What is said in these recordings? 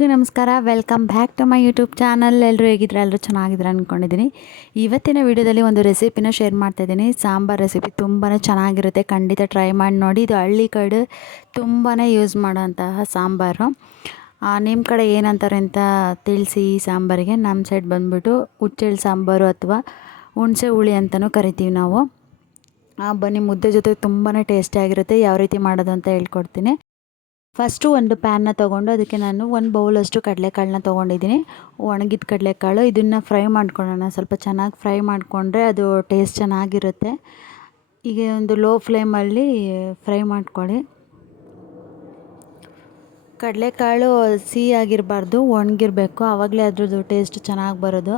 ಎಲ್ಲರಿಗೂ ನಮಸ್ಕಾರ. Welcome back to my YouTube channel. ಎಲ್ಲರೂ ಹೇಗಿದ್ರೆ ಎಲ್ಲರೂ ಚೆನ್ನಾಗಿದ್ರೆ ಅಂದ್ಕೊಂಡಿದ್ದೀನಿ. ಇವತ್ತಿನ ವಿಡಿಯೋದಲ್ಲಿ ಒಂದು ರೆಸಿಪಿನ ಶೇರ್ ಮಾಡ್ತಾಯಿದ್ದೀನಿ. ಸಾಂಬಾರು ರೆಸಿಪಿ ತುಂಬಾ ಚೆನ್ನಾಗಿರುತ್ತೆ, ಖಂಡಿತ ಟ್ರೈ ಮಾಡಿ ನೋಡಿ. ಇದು ಹಳ್ಳಿ ಕಡೆ ತುಂಬಾ ಯೂಸ್ ಮಾಡೋಂತಹ ಸಾಂಬಾರು. ನಿಮ್ಮ ಕಡೆ ಏನಂತಾರೆ ಅಂತ ತಿಳಿಸಿ. ಈ ಸಾಂಬಾರಿಗೆ ನಮ್ಮ ಸೈಡ್ ಬಂದುಬಿಟ್ಟು ಹುಚ್ಚೆಳ್ಳು ಸಾಂಬಾರು ಅಥವಾ ಹುಣಸೆ ಹುಳಿ ಅಂತಲೂ ಕರಿತೀವಿ ನಾವು. ಬನ್ನಿ, ಮುದ್ದೆ ಜೊತೆ ತುಂಬಾ ಟೇಸ್ಟಿಯಾಗಿರುತ್ತೆ. ಯಾವ ರೀತಿ ಮಾಡೋದು ಅಂತ ಹೇಳ್ಕೊಡ್ತೀನಿ. ಫಸ್ಟು ಒಂದು ಪ್ಯಾನ್ನ ತೊಗೊಂಡು ಅದಕ್ಕೆ ನಾನು ಒಂದು ಬೌಲಷ್ಟು ಕಡಲೆಕಾಳನ್ನ ತೊಗೊಂಡಿದ್ದೀನಿ. ಒಣಗಿದ ಕಡಲೆಕಾಳು. ಇದನ್ನು ಫ್ರೈ ಮಾಡ್ಕೊಳ್ಳೋಣ. ಸ್ವಲ್ಪ ಚೆನ್ನಾಗಿ ಫ್ರೈ ಮಾಡಿಕೊಂಡ್ರೆ ಅದು ಟೇಸ್ಟ್ ಚೆನ್ನಾಗಿರುತ್ತೆ. ಈಗ ಒಂದು ಲೋ ಫ್ಲೇಮಲ್ಲಿ ಫ್ರೈ ಮಾಡ್ಕೊಳ್ಳಿ. ಕಡಲೆಕಾಳು ಸಿಹಿಯಾಗಿರಬಾರ್ದು, ಒಣಗಿರಬೇಕು, ಆವಾಗಲೇ ಅದ್ರದ್ದು ಟೇಸ್ಟ್ ಚೆನ್ನಾಗಿ ಬರೋದು.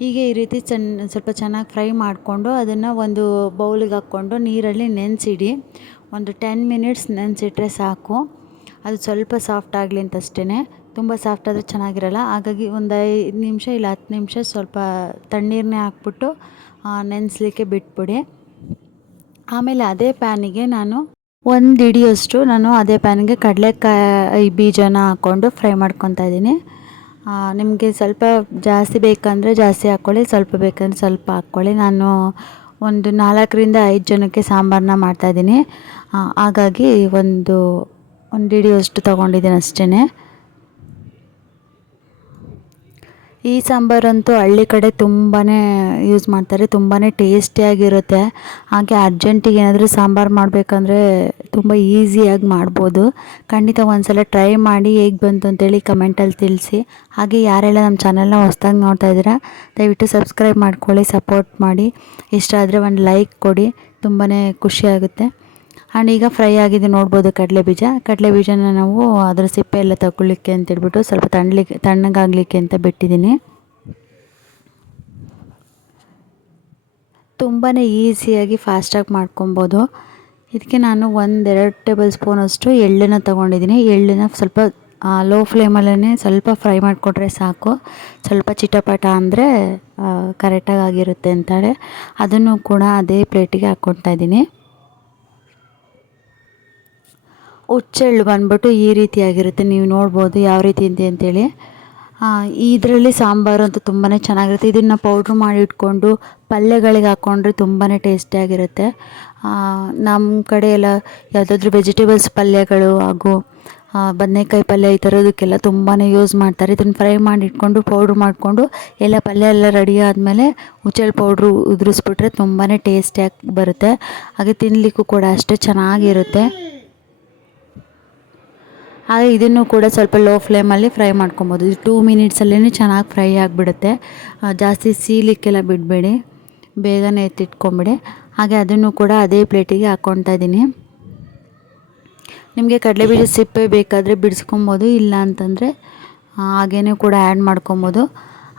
ಹೀಗೆ ಈ ರೀತಿ ಸ್ವಲ್ಪ ಚೆನ್ನಾಗಿ ಫ್ರೈ ಮಾಡಿಕೊಂಡು ಅದನ್ನು ಒಂದು ಬೌಲಿಗೆ ಹಾಕ್ಕೊಂಡು ನೀರಲ್ಲಿ ನೆನೆಸಿಡಿ. ಒಂದು 10 ಮಿನಿಟ್ಸ್ ನೆನೆಸಿಟ್ರೆ ಸಾಕು. ಅದು ಸ್ವಲ್ಪ ಸಾಫ್ಟ್ ಆಗಲಿ ಅಂತ ಅಷ್ಟೇ. ತುಂಬ ಸಾಫ್ಟ್ ಆದರೆ ಚೆನ್ನಾಗಿರಲ್ಲ. ಹಾಗಾಗಿ ಒಂದು 5 ನಿಮಿಷ ಇಲ್ಲ 10 ನಿಮಿಷ ಸ್ವಲ್ಪ ತಣ್ಣೀರನ್ನೇ ಹಾಕ್ಬಿಟ್ಟು ನೆನೆಸ್ಲಿಕ್ಕೆ ಬಿಟ್ಬಿಡಿ. ಆಮೇಲೆ ಅದೇ ಪ್ಯಾನಿಗೆ ನಾನು ಒಂದು ಹಿಡಿಯಷ್ಟು ಅದೇ ಪ್ಯಾನಿಗೆ ಕಡಲೆಕಾಯಿ ಬೀಜನ ಹಾಕ್ಕೊಂಡು ಫ್ರೈ ಮಾಡ್ಕೊತಾ ಇದ್ದೀನಿ. ನಿಮಗೆ ಸ್ವಲ್ಪ ಜಾಸ್ತಿ ಬೇಕಂದರೆ ಜಾಸ್ತಿ ಹಾಕ್ಕೊಳ್ಳಿ, ಸ್ವಲ್ಪ ಬೇಕಂದರೆ ಸ್ವಲ್ಪ ಹಾಕ್ಕೊಳ್ಳಿ. ನಾನು ಒಂದು 4ರಿಂದ 5 ಜನಕ್ಕೆ ಸಾಂಬಾರನ್ನ ಮಾಡ್ತಾಯಿದ್ದೀನಿ. ಹಾಗಾಗಿ ಒಂದು ಹಿಡಿಯೋಷ್ಟು ತೊಗೊಂಡಿದ್ದೀನಿ ಅಷ್ಟೇ. ಈ ಸಾಂಬಾರಂತೂ ಹಳ್ಳಿ ಕಡೆ ತುಂಬಾ ಯೂಸ್ ಮಾಡ್ತಾರೆ, ತುಂಬಾ ಟೇಸ್ಟಿಯಾಗಿರುತ್ತೆ. ಹಾಗೆ ಅರ್ಜೆಂಟಿಗೆ ಏನಾದರೂ ಸಾಂಬಾರು ಮಾಡಬೇಕಂದ್ರೆ ತುಂಬ ಈಸಿಯಾಗಿ ಮಾಡ್ಬೋದು. ಖಂಡಿತ ಒಂದು ಸಲ ಟ್ರೈ ಮಾಡಿ ಹೇಗೆ ಬಂತು ಅಂತೇಳಿ ಕಮೆಂಟಲ್ಲಿ ತಿಳಿಸಿ. ಹಾಗೆ ಯಾರೆಲ್ಲ ನಮ್ಮ ಚಾನಲ್ನ ಹೊಸ್ದಾಗಿ ನೋಡ್ತಾ ಇದ್ದೀರಾ ದಯವಿಟ್ಟು ಸಬ್ಸ್ಕ್ರೈಬ್ ಮಾಡ್ಕೊಳ್ಳಿ, ಸಪೋರ್ಟ್ ಮಾಡಿ. ಇಷ್ಟ ಆದರೆ ಒಂದು ಲೈಕ್ ಕೊಡಿ, ತುಂಬಾ ಖುಷಿಯಾಗುತ್ತೆ. ಆ್ಯಂಡ್ ಈಗ ಫ್ರೈ ಆಗಿದೆ ನೋಡ್ಬೋದು ಕಡಲೆ ಬೀಜನ ನಾವು ಅದರ ಸಿಪ್ಪೆ ಎಲ್ಲ ತಗೊಳ್ಳಿಕ್ಕೆ ಅಂತೇಳ್ಬಿಟ್ಟು ಸ್ವಲ್ಪ ತಣ್ಣಗಾಗಲಿಕ್ಕೆ ಅಂತ ಬಿಟ್ಟಿದ್ದೀನಿ. ತುಂಬಾ ಈಸಿಯಾಗಿ ಫಾಸ್ಟಾಗಿ ಮಾಡ್ಕೊಬೋದು. ಇದಕ್ಕೆ ನಾನು 1-2 ಟೇಬಲ್ ಸ್ಪೂನಷ್ಟು ಎಳ್ಳನ್ನು ತೊಗೊಂಡಿದ್ದೀನಿ. ಎಳ್ಳನ್ನು ಸ್ವಲ್ಪ ಲೋ ಫ್ಲೇಮಲ್ಲೇ ಸ್ವಲ್ಪ ಫ್ರೈ ಮಾಡಿಕೊಟ್ರೆ ಸಾಕು. ಸ್ವಲ್ಪ ಚಿಟಪಟ ಅಂದರೆ ಕರೆಕ್ಟಾಗಿ ಆಗಿರುತ್ತೆ ಅಂತಾಳೆ. ಅದನ್ನು ಕೂಡ ಅದೇ ಪ್ಲೇಟಿಗೆ ಹಾಕ್ಕೊಳ್ತಾ ಇದ್ದೀನಿ. ಹುಚ್ಚೆಳ್ಳು ಬಂದ್ಬಿಟ್ಟು ಈ ರೀತಿಯಾಗಿರುತ್ತೆ, ನೀವು ನೋಡ್ಬೋದು ಯಾವ ರೀತಿ ಇದೆ ಅಂತೇಳಿ. ಇದರಲ್ಲಿ ಸಾಂಬಾರು ಅಂತೂ ತುಂಬಾ ಚೆನ್ನಾಗಿರುತ್ತೆ. ಇದನ್ನು ಪೌಡ್ರ್ ಮಾಡಿ ಇಟ್ಕೊಂಡು ಪಲ್ಯಗಳಿಗೆ ಹಾಕ್ಕೊಂಡ್ರೆ ತುಂಬಾ ಟೇಸ್ಟಿಯಾಗಿರುತ್ತೆ. ನಮ್ಮ ಕಡೆ ಎಲ್ಲ ಯಾವುದಾದ್ರೂ ವೆಜಿಟೇಬಲ್ಸ್ ಪಲ್ಯಗಳು ಹಾಗೂ ಬದನೇಕಾಯಿ ಪಲ್ಯ ಈ ಥರದಕ್ಕೆಲ್ಲ ತುಂಬಾ ಯೂಸ್ ಮಾಡ್ತಾರೆ. ಇದನ್ನು ಫ್ರೈ ಮಾಡಿ ಇಟ್ಕೊಂಡು ಪೌಡ್ರ್ ಮಾಡಿಕೊಂಡು ಎಲ್ಲ ಪಲ್ಯ ಎಲ್ಲ ರೆಡಿ ಆದಮೇಲೆ ಹುಚ್ಚೆಳ್ಳು ಪೌಡ್ರು ಉದುರಿಸ್ಬಿಟ್ರೆ ತುಂಬಾ ಟೇಸ್ಟಿಯಾಗಿ ಬರುತ್ತೆ. ಹಾಗೆ ತಿನ್ನಲಿಕ್ಕೂ ಕೂಡ ಅಷ್ಟೇ ಚೆನ್ನಾಗಿರುತ್ತೆ. ಹಾಗೆ ಇದನ್ನು ಕೂಡ ಸ್ವಲ್ಪ ಲೋ ಫ್ಲೇಮಲ್ಲಿ ಫ್ರೈ ಮಾಡ್ಕೊಬೋದು. ಇದು 2 ಮಿನಿಟ್ಸಲ್ಲೇ ಚೆನ್ನಾಗಿ ಫ್ರೈ ಆಗಿಬಿಡುತ್ತೆ. ಜಾಸ್ತಿ ಸೀಲಿಕ್ಕೆಲ್ಲ ಬಿಡಬೇಡಿ, ಬೇಗನೆ ಎತ್ತಿಟ್ಕೊಂಬಿಡಿ. ಹಾಗೆ ಅದನ್ನು ಕೂಡ ಅದೇ ಪ್ಲೇಟಿಗೆ ಹಾಕ್ಕೊತಾ ಇದ್ದೀನಿ. ನಿಮಗೆ ಕಡಲೆಬೀಜ ಸಿಪ್ಪೆ ಬೇಕಾದರೆ ಬಿಡಿಸ್ಕೊಬೋದು, ಇಲ್ಲ ಅಂತಂದರೆ ಹಾಗೇ ಕೂಡ ಆ್ಯಡ್ ಮಾಡ್ಕೊಬೋದು.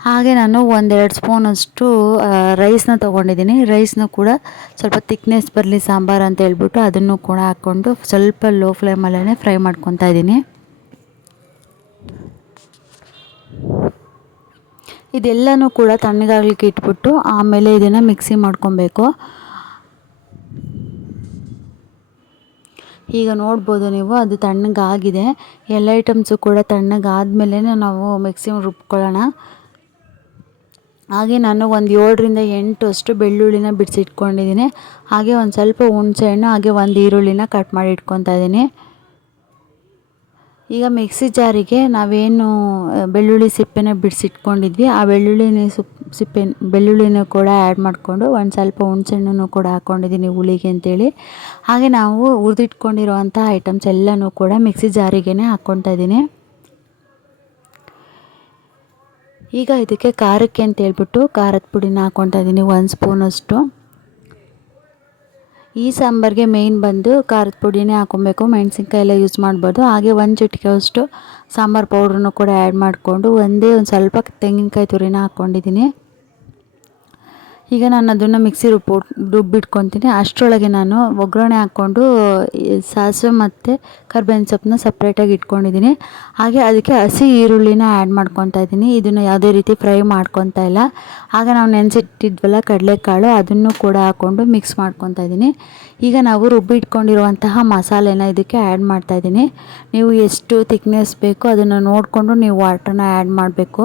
ಹಾಗೆ ನಾನು 1-2 ಸ್ಪೂನಷ್ಟು ರೈಸ್ನ ತೊಗೊಂಡಿದ್ದೀನಿ. ರೈಸ್ನ ಕೂಡ ಸ್ವಲ್ಪ ತಿಕ್ನೆಸ್ ಬರಲಿ ಸಾಂಬಾರು ಅಂತ ಹೇಳ್ಬಿಟ್ಟು ಅದನ್ನು ಕೂಡ ಹಾಕ್ಕೊಂಡು ಸ್ವಲ್ಪ ಲೋ ಫ್ಲೇಮಲ್ಲೇ ಫ್ರೈ ಮಾಡ್ಕೊತಾ ಇದ್ದೀನಿ. ಇದೆಲ್ಲನೂ ಕೂಡ ತಣ್ಣಗಾಗಲಿಕ್ಕೆ ಇಟ್ಬಿಟ್ಟು ಆಮೇಲೆ ಇದನ್ನು ಮಿಕ್ಸಿ ಮಾಡ್ಕೊಬೇಕು. ಈಗ ನೋಡ್ಬೋದು ನೀವು, ಅದು ತಣ್ಣಗಾಗಿದೆ. ಎಲ್ಲ ಐಟಮ್ಸು ಕೂಡ ತಣ್ಣಗಾದ್ಮೇಲೆ ನಾವು ಮಿಕ್ಸಿ ರುಬ್ಕೊಳ್ಳೋಣ. ಹಾಗೆ ನಾನು ಒಂದು 7ರಿಂದ 8 ಅಷ್ಟು ಬೆಳ್ಳುಳ್ಳಿನ ಬಿಡಿಸಿಟ್ಕೊಂಡಿದ್ದೀನಿ. ಹಾಗೆ ಒಂದು ಸ್ವಲ್ಪ ಹುಣಸೆಹಣ್ಣು, ಹಾಗೆ ಒಂದು ಈರುಳ್ಳಿನ ಕಟ್ ಮಾಡಿ ಇಟ್ಕೊತಾ ಇದ್ದೀನಿ. ಈಗ ಮಿಕ್ಸಿ ಜಾರಿಗೆ ನಾವೇನು ಬೆಳ್ಳುಳ್ಳಿ ಸಿಪ್ಪೆನ ಬಿಡಿಸಿಟ್ಕೊಂಡಿದ್ವಿ ಆ ಬೆಳ್ಳುಳ್ಳಿನೂ ಕೂಡ ಆ್ಯಡ್ ಮಾಡಿಕೊಂಡು ಒಂದು ಸ್ವಲ್ಪ ಹುಣಸೆಹಣ್ಣು ಕೂಡ ಹಾಕ್ಕೊಂಡಿದ್ದೀನಿ ಹುಳಿಗೆ ಅಂತೇಳಿ. ಹಾಗೆ ನಾವು ಹುರಿದಿಟ್ಕೊಂಡಿರೋವಂಥ ಐಟಮ್ಸ್ ಎಲ್ಲನೂ ಕೂಡ ಮಿಕ್ಸಿ ಜಾರಿಗೇ ಹಾಕ್ಕೊತಾ ಇದ್ದೀನಿ. ಈಗ ಇದಕ್ಕೆ ಖಾರಕ್ಕೆ ಅಂತ ಹೇಳ್ಬಿಟ್ಟು ಖಾರದ ಪುಡಿನ ಹಾಕ್ಕೊತಾ ಇದ್ದೀನಿ 1 ಸ್ಪೂನಷ್ಟು. ಈ ಸಾಂಬಾರಿಗೆ ಮೇಯ್ನ್ ಬಂದು ಖಾರದ ಪುಡಿನೇ ಹಾಕ್ಕೊಬೇಕು, ಮೆಣಸಿನ್ಕಾಯಿ ಎಲ್ಲ ಯೂಸ್ ಮಾಡ್ಬೋದು. ಹಾಗೆ 1 ಚಿಟಿಕೆಯಷ್ಟು ಸಾಂಬಾರು ಪೌಡ್ರನ್ನು ಕೂಡ ಆ್ಯಡ್ ಮಾಡಿಕೊಂಡು ಒಂದು ಸ್ವಲ್ಪ ತೆಂಗಿನಕಾಯಿ ತುರಿನ ಹಾಕ್ಕೊಂಡಿದ್ದೀನಿ. ಈಗ ನಾನು ಅದನ್ನು ಮಿಕ್ಸಿ ರುಬ್ಬಿಟ್ಕೊತೀನಿ. ಅಷ್ಟರೊಳಗೆ ನಾನು ಒಗ್ಗರಣೆ ಹಾಕ್ಕೊಂಡು ಸಾಸಿವೆ ಮತ್ತು ಕರ್ಬೇವಿನ ಸೊಪ್ಪನ್ನ ಸಪ್ರೇಟಾಗಿ ಇಟ್ಕೊಂಡಿದ್ದೀನಿ. ಹಾಗೆ ಅದಕ್ಕೆ ಹಸಿ ಈರುಳ್ಳಿನ ಆ್ಯಡ್ ಮಾಡ್ಕೊತಾ ಇದ್ದೀನಿ. ಇದನ್ನು ಯಾವುದೇ ರೀತಿ ಫ್ರೈ ಮಾಡ್ಕೊತಾ ಇಲ್ಲ. ಆಗ ನಾವು ನೆನೆಸಿಟ್ಟಿದ್ವಲ್ಲ ಕಡಲೆಕಾಳು, ಅದನ್ನು ಕೂಡ ಹಾಕ್ಕೊಂಡು ಮಿಕ್ಸ್ ಮಾಡ್ಕೊತಾ ಇದ್ದೀನಿ. ಈಗ ನಾವು ರುಬ್ಬಿ ಇಟ್ಕೊಂಡಿರುವಂತಹ ಮಸಾಲೆನ ಇದಕ್ಕೆ ಆ್ಯಡ್ ಮಾಡ್ತಾಯಿದ್ದೀನಿ. ನೀವು ಎಷ್ಟು ಥಿಕ್ನೆಸ್ ಬೇಕೋ ಅದನ್ನು ನೋಡಿಕೊಂಡು ನೀವು ವಾಟರ್ನ ಆ್ಯಡ್ ಮಾಡಬೇಕು.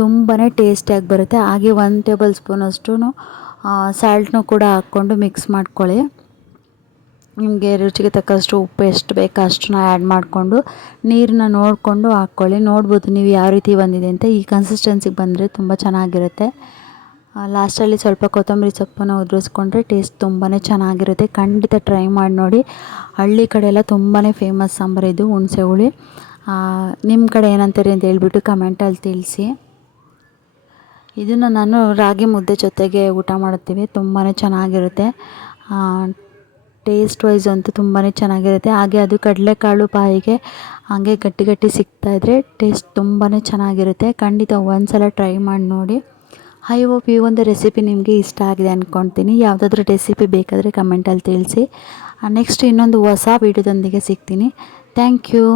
ತುಂಬಾ ಟೇಸ್ಟಿಯಾಗಿ ಬರುತ್ತೆ. ಹಾಗೆ 1 ಟೇಬಲ್ ಸ್ಪೂನಷ್ಟು ಸಾಲ್ಟ್ನೂ ಕೂಡ ಹಾಕ್ಕೊಂಡು ಮಿಕ್ಸ್ ಮಾಡ್ಕೊಳ್ಳಿ. ನಿಮಗೆ ರುಚಿಗೆ ತಕ್ಕಷ್ಟು ಉಪ್ಪು ಎಷ್ಟು ಬೇಕೋ ಅಷ್ಟನ್ನ ಆ್ಯಡ್ ಮಾಡಿಕೊಂಡು ನೀರನ್ನ ನೋಡಿಕೊಂಡು ಹಾಕ್ಕೊಳ್ಳಿ. ನೋಡ್ಬೋದು ನೀವು ಯಾವ ರೀತಿ ಬಂದಿದೆ ಅಂತ. ಈ ಕನ್ಸಿಸ್ಟೆನ್ಸಿಗೆ ಬಂದರೆ ತುಂಬ ಚೆನ್ನಾಗಿರುತ್ತೆ. ಲಾಸ್ಟಲ್ಲಿ ಸ್ವಲ್ಪ ಕೊತ್ತಂಬರಿ ಸೊಪ್ಪನ್ನು ಉದುರಿಸ್ಕೊಂಡ್ರೆ ಟೇಸ್ಟ್ ತುಂಬಾ ಚೆನ್ನಾಗಿರುತ್ತೆ. ಖಂಡಿತ ಟ್ರೈ ಮಾಡಿ ನೋಡಿ. ಹಳ್ಳಿ ಕಡೆ ಎಲ್ಲ ತುಂಬಾ ಫೇಮಸ್ ಸಾಂಬಾರು ಇದು, ಹುಣಸೆ ಹುಳಿ. ನಿಮ್ಮ ಕಡೆ ಏನಂತಾರೆ ಅಂತ ಹೇಳ್ಬಿಟ್ಟು ಕಮೆಂಟಲ್ಲಿ ತಿಳಿಸಿ. ಇದನ್ನು ನಾನು ರಾಗಿ ಮುದ್ದೆ ಜೊತೆಗೆ ಊಟ ಮಾಡ್ತೀವಿ. ತುಂಬಾ ಚೆನ್ನಾಗಿರುತ್ತೆ. ಟೇಸ್ಟ್ ವೈಸ್ ಅಂತೂ ತುಂಬಾ ಚೆನ್ನಾಗಿರುತ್ತೆ. ಹಾಗೆ ಅದು ಕಡಲೆಕಾಳು ಬಾಯಿಗೆ ಹಾಗೆ ಗಟ್ಟಿ ಗಟ್ಟಿ ಸಿಗ್ತಾಯಿದ್ರೆ ಟೇಸ್ಟ್ ತುಂಬಾ ಚೆನ್ನಾಗಿರುತ್ತೆ. ಖಂಡಿತ ಒಂದು ಸಲ ಟ್ರೈ ಮಾಡಿ ನೋಡಿ. ಐ ಹೋಪ್ ಈ ಒಂದು ರೆಸಿಪಿ ನಿಮಗೆ ಇಷ್ಟ ಆಗಿದೆ ಅಂದ್ಕೊಳ್ತೀನಿ. ಯಾವುದಾದ್ರೂ ರೆಸಿಪಿ ಬೇಕಾದರೆ ಕಮೆಂಟಲ್ಲಿ ತಿಳಿಸಿ. ನೆಕ್ಸ್ಟ್ ಇನ್ನೊಂದು ಹೊಸ ವೀಡಿಯೋದೊಂದಿಗೆ ಸಿಗ್ತೀನಿ. Thank you.